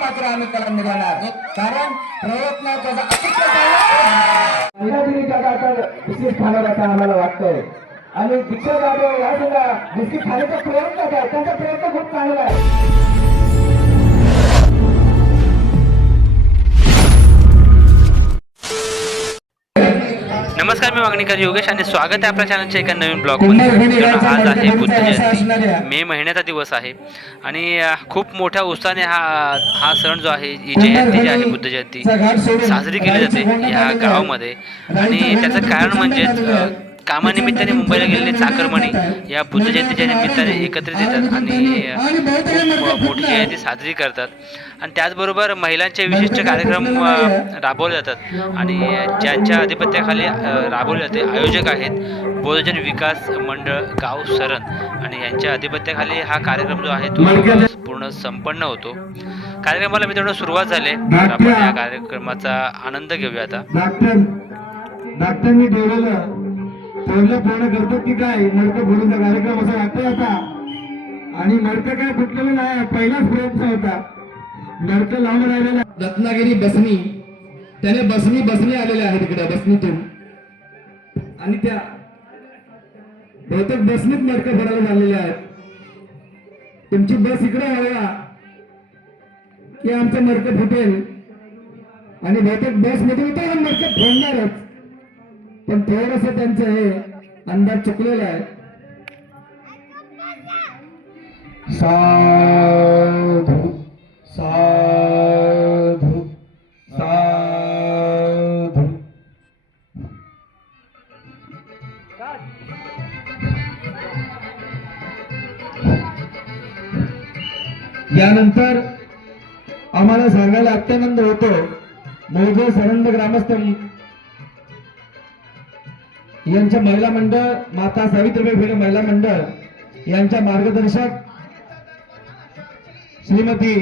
मात्र आम्ही निघाणार कारण प्रयत्न त्याचा बिस्किट खाणार असं आम्हाला वाटतंय. आणि दीक्षा जाधव या सुद्धा बिस्किट खाण्याचा प्रयत्न आहे त्यांचा प्रयत्न खूप चांगला आहे. नमस्कार मी मागणीकर योगेश आणि स्वागत आहे आपल्या चॅनलच्या एका नवीन ब्लॉगमध्ये. आज आहे बुद्ध जयंती. मे महिन्याचा दिवस आहे. आणि खूप मोठ्या उत्साहाने हा हा सण जो आहे ही जयंती जी आहे बुद्ध जयंती साजरी केली जाते या गावामध्ये. आणि त्याचं कारण म्हणजेच कामानिमित्ताने मुंबईला गेलेले चाकरमणी या बुद्ध जयंतीच्या निमित्ताने एकत्रित येतात आणि मोठी जयंती साजरी करतात. आणि त्याचबरोबर महिलांचे विशिष्ट कार्यक्रम राबवले जातात. आणि ज्यांच्या अधिपत्याखाली अ, राबवले जाते आयोजक आहेत बहुजन विकास मंडळ गाव सरण. आणि यांच्या अधिपत्याखाली हा कार्यक्रम जो आहे तो पूर्ण संपन्न होतो. कार्यक्रमाला मित्रांनो सुरुवात झाली. आपण या कार्यक्रमाचा आनंद घेऊया आता. डॉक्टर पूर्ण करतो की काय? मडकं फोडूचा कार्यक्रम असा वाटतोय आता. आणि मडकं काय फुटलेलं नाही पहिलाच प्रयत्न होता. मडकं लावून राहिलेला रत्नागिरी बसनी त्याने बसनी बसनी आलेले आहेत इकडे बसनीतून. आणि त्या बहुतेक बसनीत मडकं भरायला झालेले आहेत. तुमची बस इकडे हवया की आमचं मडकं फुटेल. आणि बहुतेक बसमध्ये उतर मडकं फोडणारच. पण थोडस त्यांचं हे अंदाज चुकलेला आहे. साधू साधू साधू. यानंतर आम्हाला सांगायला अत्यानंद होतो. मौजे सरंद ग्रामस्थ यांच्या महिला मंडळ माता सावित्रीबाई फुले महिला मंडळ यांच्या मार्गदर्शक श्रीमती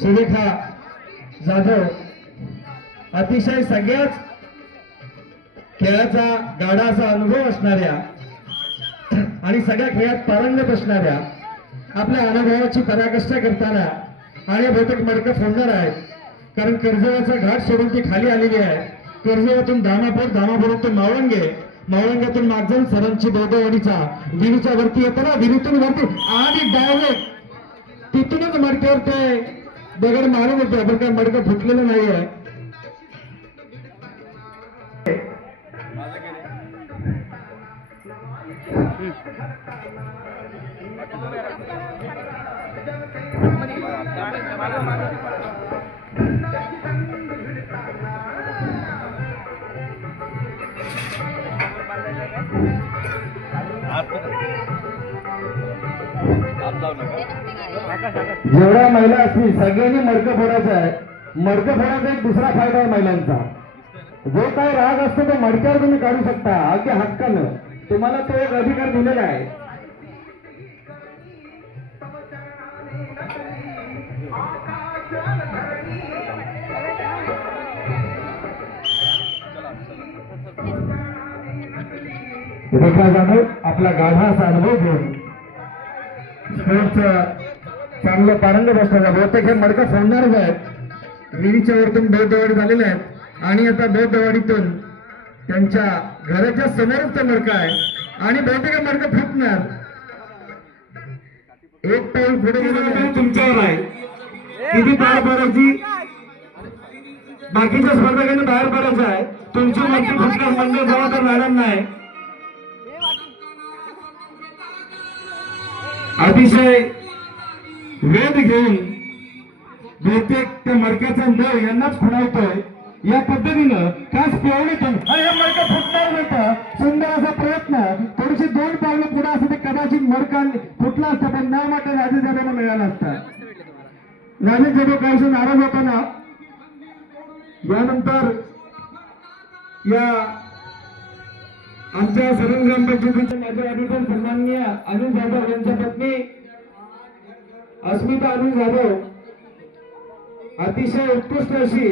सुरेखा जाधव अतिशय सगळ्याच खेळाचा गाडा असा अनुभव असणाऱ्या आणि सगळ्या खेळात पारंगत असणाऱ्या आपल्या अनुभवाची पराकाष्ठा करताना आणि बहुतेक मडकं फोडणार आहेत. कारण कर्जवाचा घाट सोडून ती खाली आलेली आहे. कर्जवातून दामापूर दामापुरातून मावळंगे मावळंग्यातून मागजण सरांची बौद्धवाडीचा विहिरीच्या वरती येताना विहिरीतून वरती आणि डायरेक्ट तिथूनच मडक्यावर ते दगड मारून येते आपण काय मडकं फुटलेलं नाहीये. जेवढ्या महिला असतील सगळ्यांनी मडकं फोडायचं आहे. मडकं फोडायचा एक दुसरा फायदा आहे महिलांचा. जो काय राग असतो तो मडक्यावर तुम्ही काढू शकता अगदी हक्कानं. तुम्हाला तो एक अधिकार दिलेला आहे. रेखा जाधव आपला गाढा असा अनुभव घेऊन चांगलं पारंगत असणारा बहुतेक हे मडकं फोडणारच आहेत. विहिरीच्या वरतून बौद्धवाडी झालेले आहेत. आणि आता बौद्धवाडीतून त्यांच्या घराच्या समोरच ते मडकं आहे. आणि बहुतेक हे मडकं फुटणार. एक पाऊल पुढे गेलं तुमच्यावर आहे. किती बाहेर पडायची बाकीच्या स्पर्धकांनी बाहेर पडायचं आहे. तुमची मडकी फुटणार म्हणजे जबाबदार मॅडम नाही अतिशय वेध घेऊन बहुतेक त्या मडक्याचा नळ यांनाच खुणावतोय. या पद्धतीनं खास पेवणीतून आणि हे मडकं फुटणार नव्हतं सुंदर असा प्रयत्न. थोडीशी दोन पावलं पुढे असं ते कदाचित मडकान फुटला असतं पण न मात्र राजे जाधवला मिळाला असता. राजे जाधव काहीशी नाराज होताना यानंतर या आमच्या सरण ग्रामपंचायतीचे माझे अधिकारी सन्माननीय अनिल जाधव यांच्या पत्नी अस्मिता अनिल जाधव अतिशय उत्कृष्ट अशी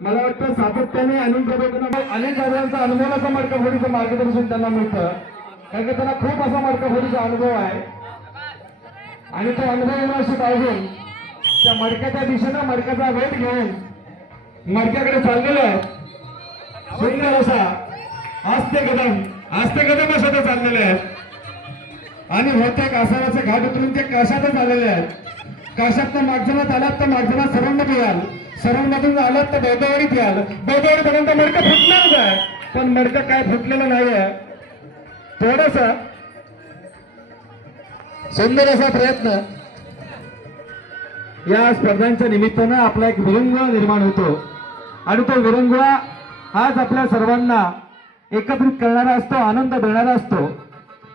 मला वाटतं सातत्याने अनिल जाधव अनिल जाधवांचा अनुभवाचा मडकाफोडीचं मार्गदर्शन त्यांना मिळतं. कारण की त्यांना खूप असा मडकाफोडीचा अनुभव आहे. आणि तो अनुभव येण्याशी पाहिजे त्या मडक्याच्या दिशेनं मडक्याचा वेट घेऊन मडक्याकडे चाललेलो आहे सुंदर असा आस्ते कदम आस्ते कदम अशा चाललेले आहेत. आणि होत्या कासाराचे घाट उतरून ते काशातच आलेले आहेत. काशातनं मागजनात आलात तर मागजनात सरंड पियाल सरंडातून आलात तर बैदवाडी पियाल बैदवाडीपर्यंत मडकं फुटणारच आहे. पण मडकं काय फुटलेलं नाही आहे थोडस सुंदर असा प्रयत्न. या स्पर्धांच्या निमित्तानं आपला एक विरंगुळा निर्माण होतो. आणि तो विरंगुळा आज आपल्या सर्वांना एकत्रित करणारा असतो आनंद देणारा असतो.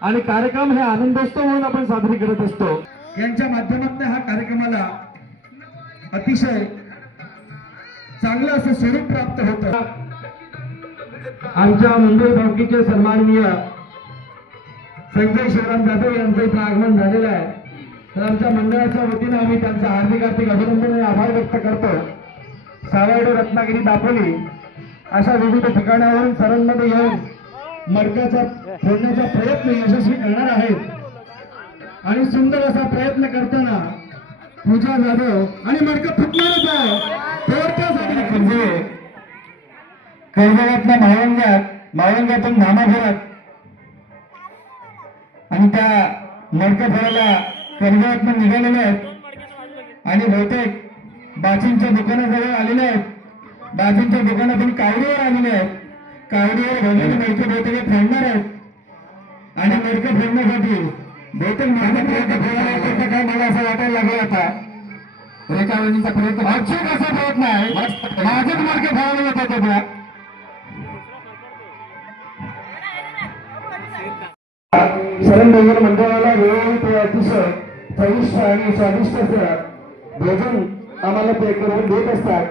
आणि कार्यक्रम हे आनंदोत्सव म्हणून आपण साजरी करत असतो. यांच्या माध्यमातून हा कार्यक्रमाला अतिशय चांगलं असं स्वरूप प्राप्त होत. आमच्या मुंबई भावकीचे सन्माननीय संजय शिवराम जाधव यांचं इथं आगमन झालेलं आहे. तर आमच्या मंडळाच्या वतीनं आम्ही त्यांचं हार्दिक हार्दिक अभिनंदन आणि आभार व्यक्त करतो. सावर्डे रत्नागिरी दापोली. अशा विविध ठिकाणावरून सरांमध्ये येऊन मडक्याचा फोडण्याचा प्रयत्न यशस्वी करणार आहेत. आणि सुंदर असा प्रयत्न करताना पूजा जाधव आणि मडकं फुटणारच आहे. थोडक्यासाठी खंजे कैवाळ्यातल्या मावंग्यात मावंग्यातून नामाभरात आणि त्या मडकं फळाला कर्जातून निघालेले आहेत. आणि बहुतेक बाचींच्या दुकानाजवळ आलेले आहेत. बाचींच्या दुकानातून कावडीवर आलेले आहेत. कावडीवर भरलेले मडके बहुतेक फोडणार आहेत. आणि मडकं फोडण्यासाठी बहुतेक माझा प्रयत्न फोडायला काय मला असं वाटायला लागलं आता. रेखावणीचा प्रयत्न अचूक असा प्रयत्न आहे. माझेच मडके फोडायला येत त्याला शरण भोजन मंडळाला वेळोवेळी ते अतिशय चविष्ट आणि स्वादिष्ट असं. भोजन आम्हाला ते करून देत असतात.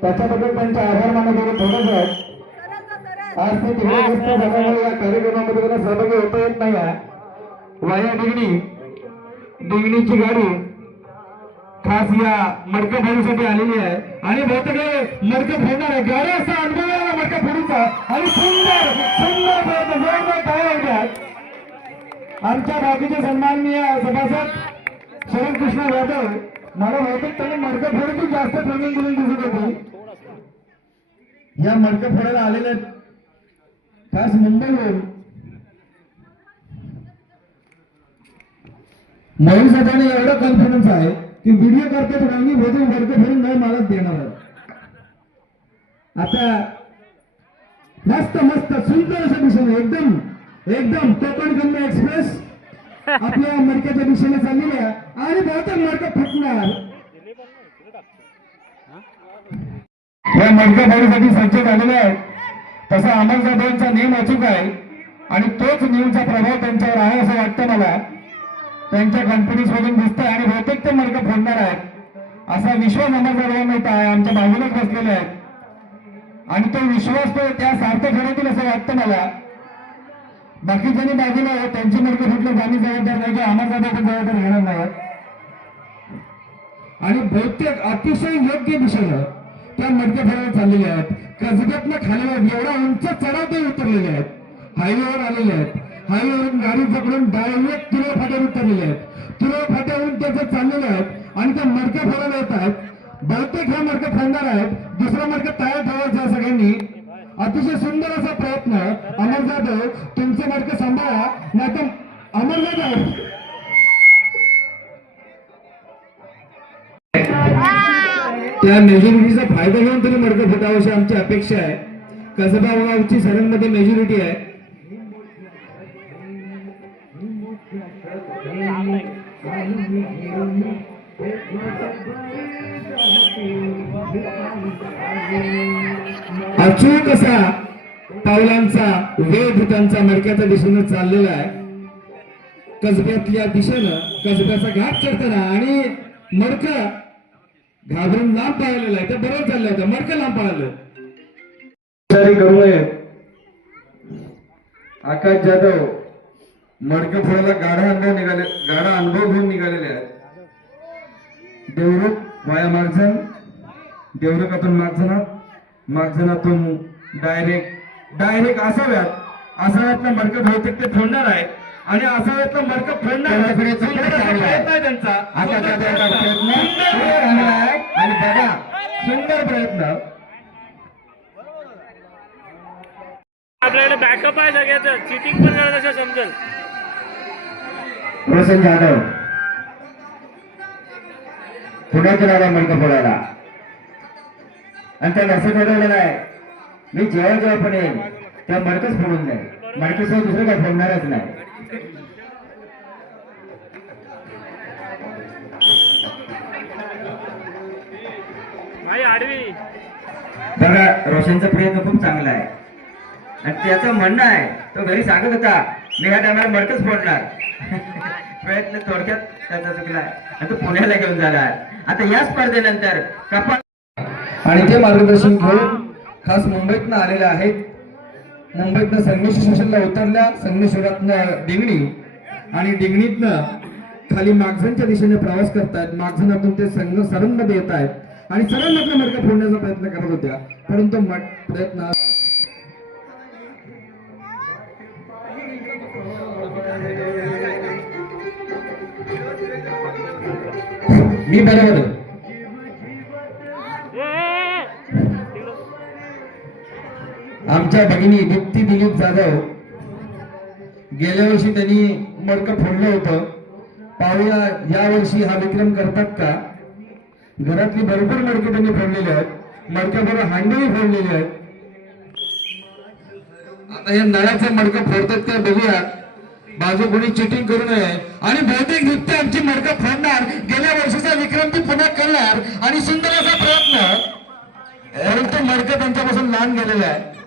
त्याच्याबद्दल त्यांचे आभार मानत होते थोडंच आहेत आज ते तिकडे व्यस्त झाल्यामुळे या कार्यक्रमामध्ये त्यांना सहभागी होता येत नाही वाया डिगणी डिगणीची गाडी खास या मडकं फोडीसाठी आलेली आहे. आणि बहुतेक मडकं फोडणार आहे. गाडी असा अनुभव आला मडकं फोडीचा. आणि सुंदर सुंदर प्रयत्न जोरदार टाळ्या होत्या आमच्या बाकीचे सन्माननीय सभासद शरद कृष्ण यादव मला बहुतेक त्यांनी मडकं फोडीतून जास्त ट्रेनिंग दिली दिसत होती. या मडकं फोडायला आलेले खास मुंबईवरून. मयूर साहेबांना एवढा कॉन्फिडन्स आहे की व्हिडिओ करते तर आम्ही भोजन मडकं फोडून नाही मलाच देणार आहे आता मस्त मस्त सुंदर असं दिशेने एकदम एकदम कोकण कन्या एक्सप्रेस आपल्या मडक्याच्या दिशेने चाललेली आहे. आणि बहुतेक मडकं फुटणार. या मडकं फोडीसाठी सज्ज झालेले आहेत. तसा अमर जाधवांचा नियम अचूक आहे. आणि तोच नियमचा प्रभाव त्यांच्यावर आहे असं वाटतं मला. त्यांच्या कॉन्फिडन्स मधून दिसतंय आणि बहुतेक ते मडकं फोडणार आहेत. असा विश्वास अमर जाधवांना आहे. आमच्या बाजूलाच बसलेले आहेत. आणि तो विश्वास तो त्या सार्थ ठरवतील असं वाटतं मला. बाकीच्यानी बाजूला आहे, त्यांची मडकं फुटलं आम्ही जबाबदार नाही की अमर जाधव जबाबदार घेणार नाही आणि बहुतेक अतिशय योग्य दिशेनं त्या मडक्या फिरायला चाललेल्या आहेत. कसब्यातनं खाली आहेत. एवढा उंच चढाव ते उतरलेले आहेत. हायवेवर आलेले आहेत. हायवेवरून गाडी पकडून डायरेक्ट तुला फाट्यावर उतरलेले आहेत. तुला फाट्यावरून त्याचं चाललेले आहेत आणि त्या मडक्या फोडायला येत आहेत बहुतेक ह्या मडक्या फोडणार आहेत. दुसरा मडकं तयार ठेवायचा आहे सगळ्यांनी. अतिशय सुंदर असा प्रयत्न. अमर जाधव तुमचे मडकं सांभाळा. नाही तर अमर जाधव त्या मेजॉरिटीचा फायदा घेऊन तुम्ही मडकं फुटावं अशी आमची अपेक्षा आहे. कसबा गावची सरांमध्ये मेजॉरिटी आहे. अचूक असा पावलांचा वेध त्यांचा मडक्याच्या दिशेनं चाललेला आहे. कसब्यातल्या दिशेनं कसब्याचा घाट चढताना आणि मडकं घाबरून लांब पळालेला आहे ते बरोबर चाललं होतं मडकं लांब पळालं करू नये. आकाश जाधव मडकं फोडायला गाढा अनुभव निघाले गाढा अनुभव घेऊन निघालेले आहेत. देवरुख वाया मागझन देवरुखातून मागझनात मागझनातून डायरेक्ट डायरेक्ट असाव्यात ना मडकं बहुतेक ते फोडणार आहे. आणि असा वेळेला मडकं फोडणार प्रयत्न आहे. त्यांचा. आणि बघा सुंदर प्रयत्न. आपल्याकडे बॅकअप आहे सगळ्याचं चिटिंग पण जरा तसं समजेल. रोशन जाधव. पुण्यातून आला मडकं फोडायला. आणि त्याला असं ठरवलेलं आहे. मी जेव्हा जेव्हा पण येईल तेव्हा मडकच फोडून जाईल मडकेशिवाय दुसरं काय फोडणारच नाही. बघा रोशनचा प्रयत्न खूप चांगला आहे. आणि त्याचं म्हणणं आहे तो घरी सांगत होता मी ह्या टायमाला मडकच फोडणार. प्रयत्न थोडक्यात त्याचा चुकला आहे. आणि तो पुण्याला घेऊन झाला आता या स्पर्धेनंतर कपाल आणि ते मार्गदर्शन घेऊन खास मुंबईतनं आलेले आहेत मुंबईतनं संगमेश्वर स्टेशनला उतरल्या संगमेश्वरातनं डिंगणी आणि डिंगणीतनं खाली मागझनच्या दिशेने प्रवास करतायत. मागझनातून ते संघ सरणमध्ये येत आहेत आणि सरणमधनं मार्ग फोडण्याचा प्रयत्न करत होत्या. परंतु प्रयत्न मी बरोबर आमच्या भगिनी दीप्ती दिलीप जाधव गेल्या वर्षी त्यांनी मडकं फोडलं होतं. पाहूया या वर्षी हा विक्रम करतात का? घरातली भरपूर मडके त्यांनी फोडलेले आहेत. मडक्याबरोबर हांडेही फोडलेले आहेत. आता या नळाचं मडकं फोडतात का बघूया. बाजू कोणी चिटिंग करू नये. आणि बहुतेक नृत्य आमची मडकं फोडणार. गेल्या वर्षीचा विक्रम ती पुन्हा करणार. आणि सुंदर असा प्रयत्न. परंतु मडकं त्यांच्यापासून लहान गेलेला आहे.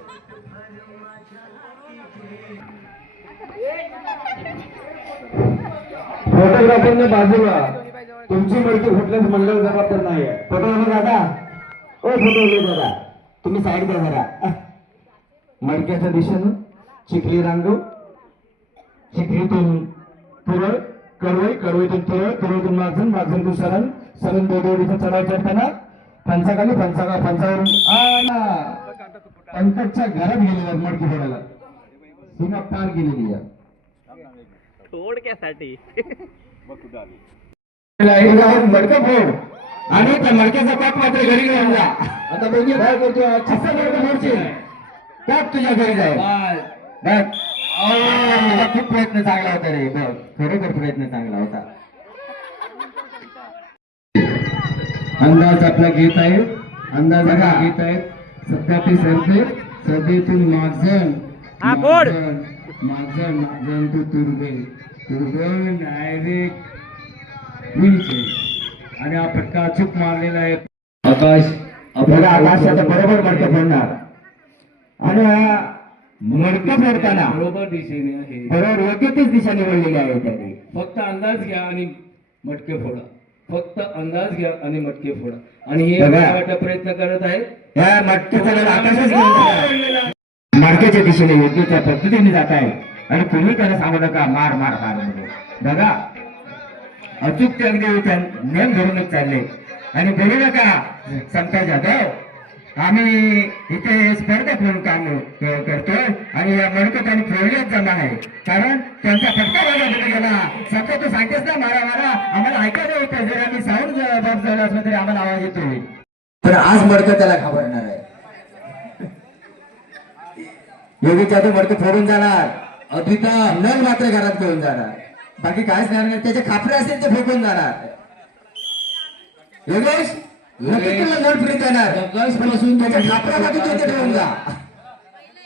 फोटोग्राफरने बाजूला. तुमची मडकी फुटल्यास मंडळ जबाबदार नाही फोटोग्राफर दादा ओ फोटोग्राफर दादा तुम्ही साईड द्या जरा. मडक्याच्या दिशेनं चिखली रांगव चिखलीतून तुरळ कडवई कडवईतून तुरळ तुरळतून मागझन मागझनतून सरण सरण दोडोडीचा चढाव चढताना पंचाखाली पंचाका पंचावरून आ ना पंकजच्या घरात गेलेल्या मडकी फोडायला. सीमा पार गेलेली आहे. थोडक्यासाठी मडकं फोड आणि त्या मडक्याचा पाक मात्र घरी घेऊन जा. आता करतो असं मडकं फोडशील पाक तुझ्या घरी जाईल बघ. खूप प्रयत्न चांगला होता रे. बघ खरोखर प्रयत्न चांगला होता. अंदाज आपला घेत आहे. अंदाज आपला घेत आहेत सध्या ते सरते सध्यातून मागजन हा, बोल. मागजन मागजन तू तुर्बे तुर्बे डायरेक्ट विलचे आणि हा फटका अचूक मारलेला आहे. आकाश बघा आकाश आता बरोबर मडकं फोडणार. आणि हा मडकं फोडताना बरोबर दिशेने आहे. बरोबर योग्य तीच दिशा निवडलेली आहे त्यांनी. फक्त अंदाज घ्या आणि मटके फोडा. फक्त अंदाज घ्या आणि मटके फोडा. आणि हे प्रयत्न करत आहेत. या मटक्याचा वेळ आकाशच. मडक्याच्या दिशेने योग्य त्या पद्धतीने जात आहे. आणि तुम्ही त्याला सांगू नका मार मार मार म्हणजे. बघा अचूक ते अगदी नेम धरूनच चालले. आणि बोलू नका संता जाधव हो. आम्ही इथे स्पर्धा म्हणून काम क- करतोय आणि या मडकत आणि फोडल्याच जमा आहे. कारण त्यांचा फटका माझा कुठे गेला. सध्या तू सांगतेस ना मारा मारा. आम्हाला ऐकायला येतं जर आम्ही साऊंड बॉक्स झाला असलं तरी आम्हाला आवाज येतोय. पण आज मडकं त्याला घाबरणार आहे. योगी जाधव मडकं फोडून जाणार. अभिता नल मात्र घरात घेऊन जाणार. बाकी काहीच नाही त्याचे खापरे असतील ते फेकून जाणार. योगेश नक्की तुला नळ फिरत येणार खापरामध्ये तू इथे ठेवून जा.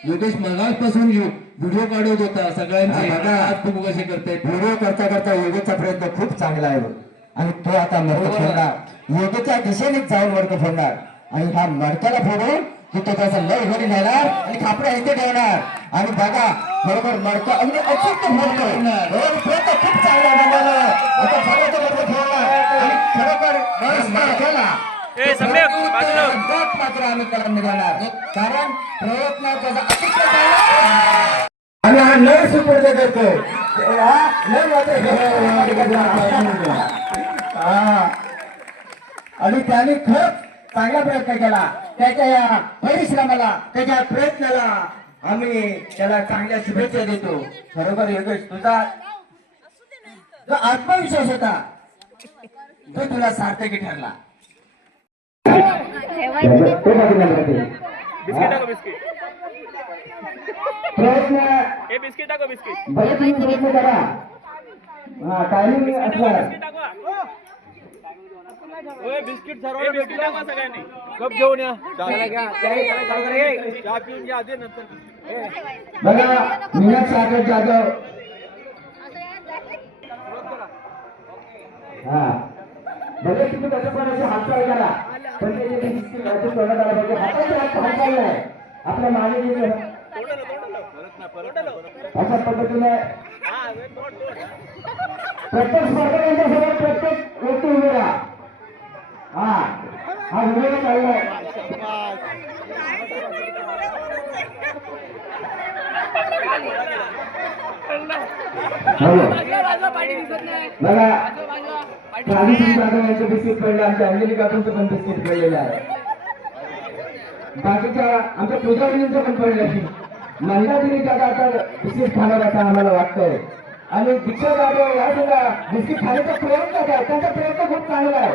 योगेश मगासपासून व्हिडिओ काढत होता. सगळ्यांचे हा, बघा. आज कसे करतायत. व्हिडिओ करता करता योगेचा प्रयत्न खूप चांगला आहे आणि तो आता मडकं फोडणार. योगेच्या दिशेनेच जाऊन मडकं फोडणार. आणि हा मडक्याला फोडून की तो त्याचा लय घरी नेणार आणि खापऱ्या इथे ठेवणार. आणि बघा बरोबर मडकं अगदी अचूक तो फोडतो बरोबर, प्रयत्न खूप चांगला बाबाला. आता फोडणार आणि खरोखर बस मडक्याला मात्र निघाणार कारण प्रयत्न त्याचा अचूक. आणि हा सुपूर्द करतो. आणि त्याने खरंच चांगला प्रयत्न केला. त्याच्या या परिश्रमाला त्याच्या प्रयत्नाला. आम्ही त्याला चांगल्या शुभेच्छा देतो. खरोबर योगेश तुझा जो आत्मविश्वास होता तो तुला सार्थकी ठरला. बिस्किट टाका बिस्किट. प्रयत्न हे बिस्किट बिस्किट सर्व सगळ्यांनी. कप घेऊन या. चहा पिऊन घ्या आधी नंतर. बघा सागर जाधव. हा. भले तुम्ही करा. पण तोंडात आलं पाहिजे हाताचे हात हालचाल नाही. आपल्या मागे अशा पद्धतीने प्रत्येक स्पर्धकांच्या समोर प्रत्येक व्यक्ती उभे राहा. हा. हा व्हिडिओ चाललाय हो बघा प्रादेशिक जाधव यांचं बिस्किट पडलं आमच्या अंजली काकूंचं पण बिस्किट पडलेलं आहे. बाकीच्या आमच्या पूजावलींचं पण पडलं महिला दिनी दादा आता बिस्किट खाणार आता आम्हाला वाटतंय. आणि दीक्षा जाधव या सुद्धा बिस्किट खाण्याचा प्रयत्न काय त्यांचा प्रयत्न खूप चांगला आहे.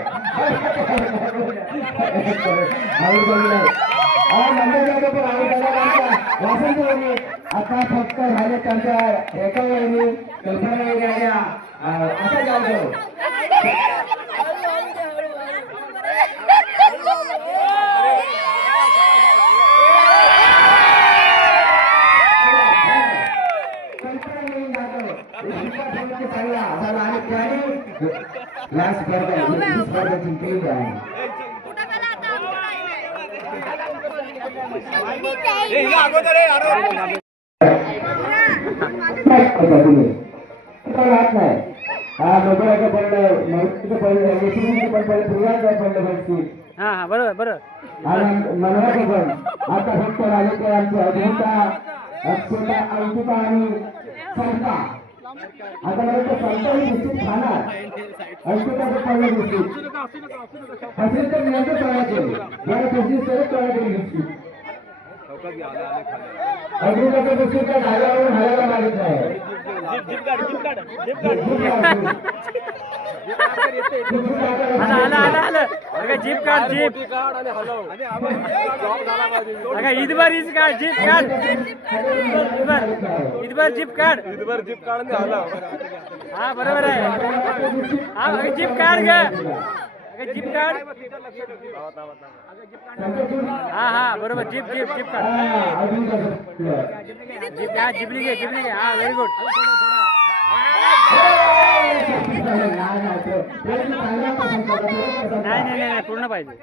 आवड जाधव पण आवड झाला वहिनी आता फक्त झाले त्यांच्या एका वहिनी कल्पना वगैरे आल्या अं, अशा जाधव कल्पना वहिनी जाधव यांचा प्रयत्न चांगला झाला आणि त्याने या स्पर्धा ही जिंकलेली आहे. राहत नाही हा मोबाईलचं पडलं माहितीचं पडलं रेसिपीचं पण पडलं प्रियांचं पडलं बसतील हा हा बरोबर. बरोबर आणि मनवाचं पण आता फक्त राहिले ते आमचे अभिनेता अक्षता अंकिता आणि संता आता मला तर संताही बिस्किट खाणार अंकिताचं पडलं बिस्किट असेल तर नेमकं करायचे बरं बिस्किट तरच करायचे बिस्किट अंकिताचं बिस्किट त्या ढाब्यावरून हालायला मागितलं आहे जिप काढ जिप आलं आलं आलं आलं अगं जीप काढ. जीप अगं ईदभर ईद काढ जीप काढ ईदभर ईदभर जीप काढ ईदभर जीप काढ हा बरोबर आहे. हा जीप काढ ग. जीप कार्ड हाँ हाँ बरोबर jeep jeep jeep card jeep हा जिबली घे जिबली घे हाँ व्हेरी गुड नाही नाही नाही नाही, पूर्ण पाहिजे